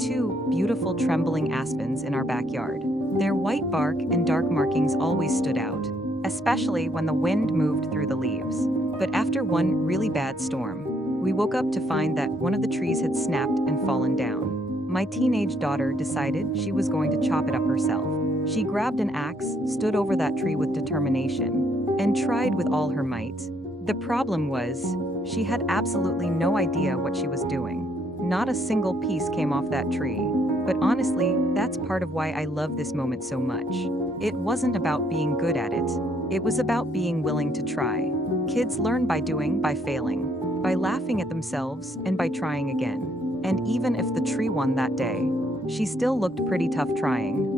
two beautiful trembling aspens in our backyard. Their white bark and dark markings always stood out, especially when the wind moved through the leaves. But after one really bad storm, we woke up to find that one of the trees had snapped and fallen down. My teenage daughter decided she was going to chop it up herself. She grabbed an axe, stood over that tree with determination, and tried with all her might. The problem was, she had absolutely no idea what she was doing. Not a single piece came off that tree. But honestly, that's part of why I love this moment so much. It wasn't about being good at it. It was about being willing to try. Kids learn by doing, by failing, by laughing at themselves, and by trying again. And even if the tree won that day, she still looked pretty tough trying.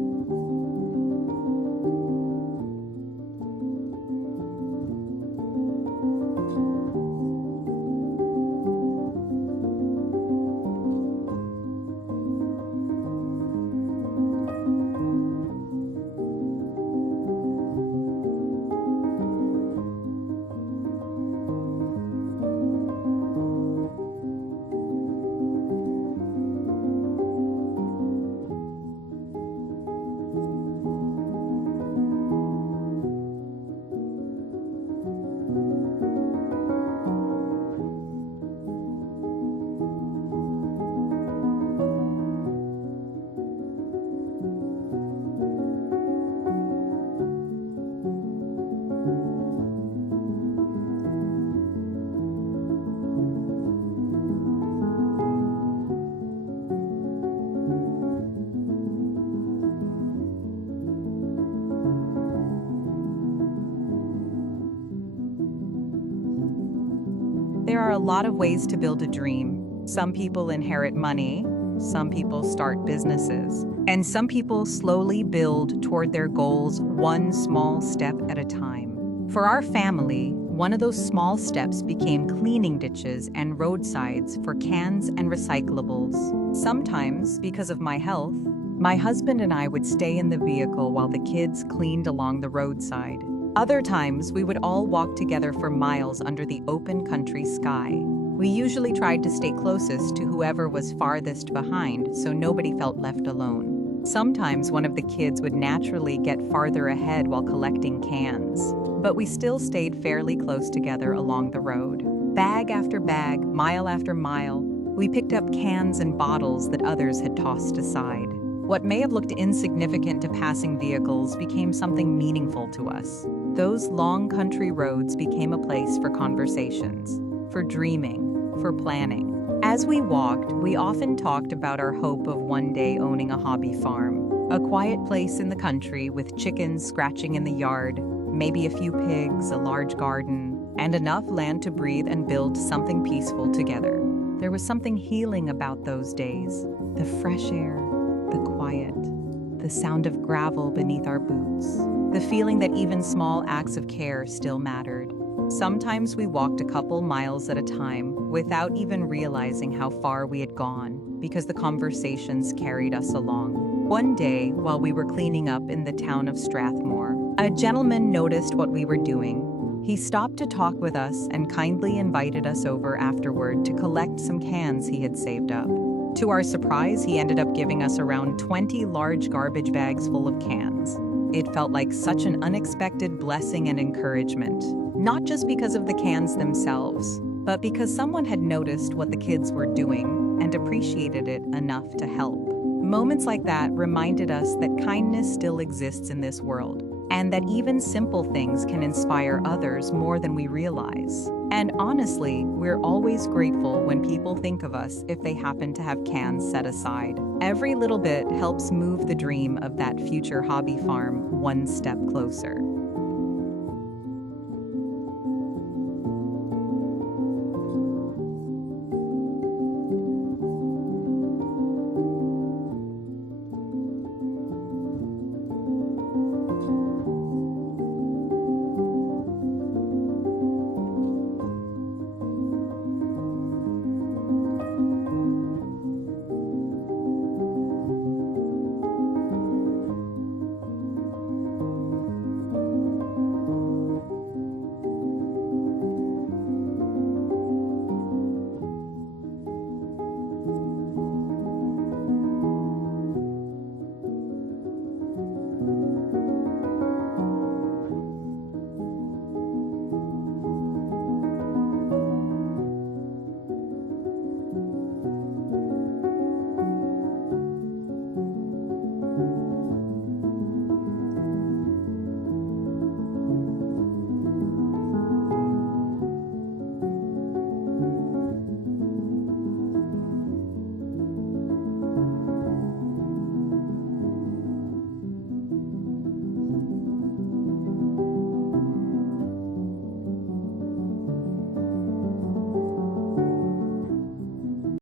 There are a lot of ways to build a dream. Some people inherit money, some people start businesses, and some people slowly build toward their goals one small step at a time. For our family, one of those small steps became cleaning ditches and roadsides for cans and recyclables. Sometimes, because of my health, my husband and I would stay in the vehicle while the kids cleaned along the roadside. Other times, we would all walk together for miles under the open country sky. We usually tried to stay closest to whoever was farthest behind so nobody felt left alone. Sometimes one of the kids would naturally get farther ahead while collecting cans, but we still stayed fairly close together along the road. Bag after bag, mile after mile, we picked up cans and bottles that others had tossed aside. What may have looked insignificant to passing vehicles became something meaningful to us. Those long country roads became a place for conversations, for dreaming, for planning. As we walked, we often talked about our hope of one day owning a hobby farm, a quiet place in the country with chickens scratching in the yard, maybe a few pigs, a large garden, and enough land to breathe and build something peaceful together. There was something healing about those days, the fresh air, the quiet, the sound of gravel beneath our boots, the feeling that even small acts of care still mattered. Sometimes we walked a couple miles at a time without even realizing how far we had gone because the conversations carried us along. One day, while we were cleaning up in the town of Strathmore, a gentleman noticed what we were doing. He stopped to talk with us and kindly invited us over afterward to collect some cans he had saved up. To our surprise, he ended up giving us around 20 large garbage bags full of cans. It felt like such an unexpected blessing and encouragement, not just because of the cans themselves, but because someone had noticed what the kids were doing and appreciated it enough to help. Moments like that reminded us that kindness still exists in this world, and that even simple things can inspire others more than we realize. And honestly, we're always grateful when people think of us if they happen to have cans set aside. Every little bit helps move the dream of that future hobby farm one step closer.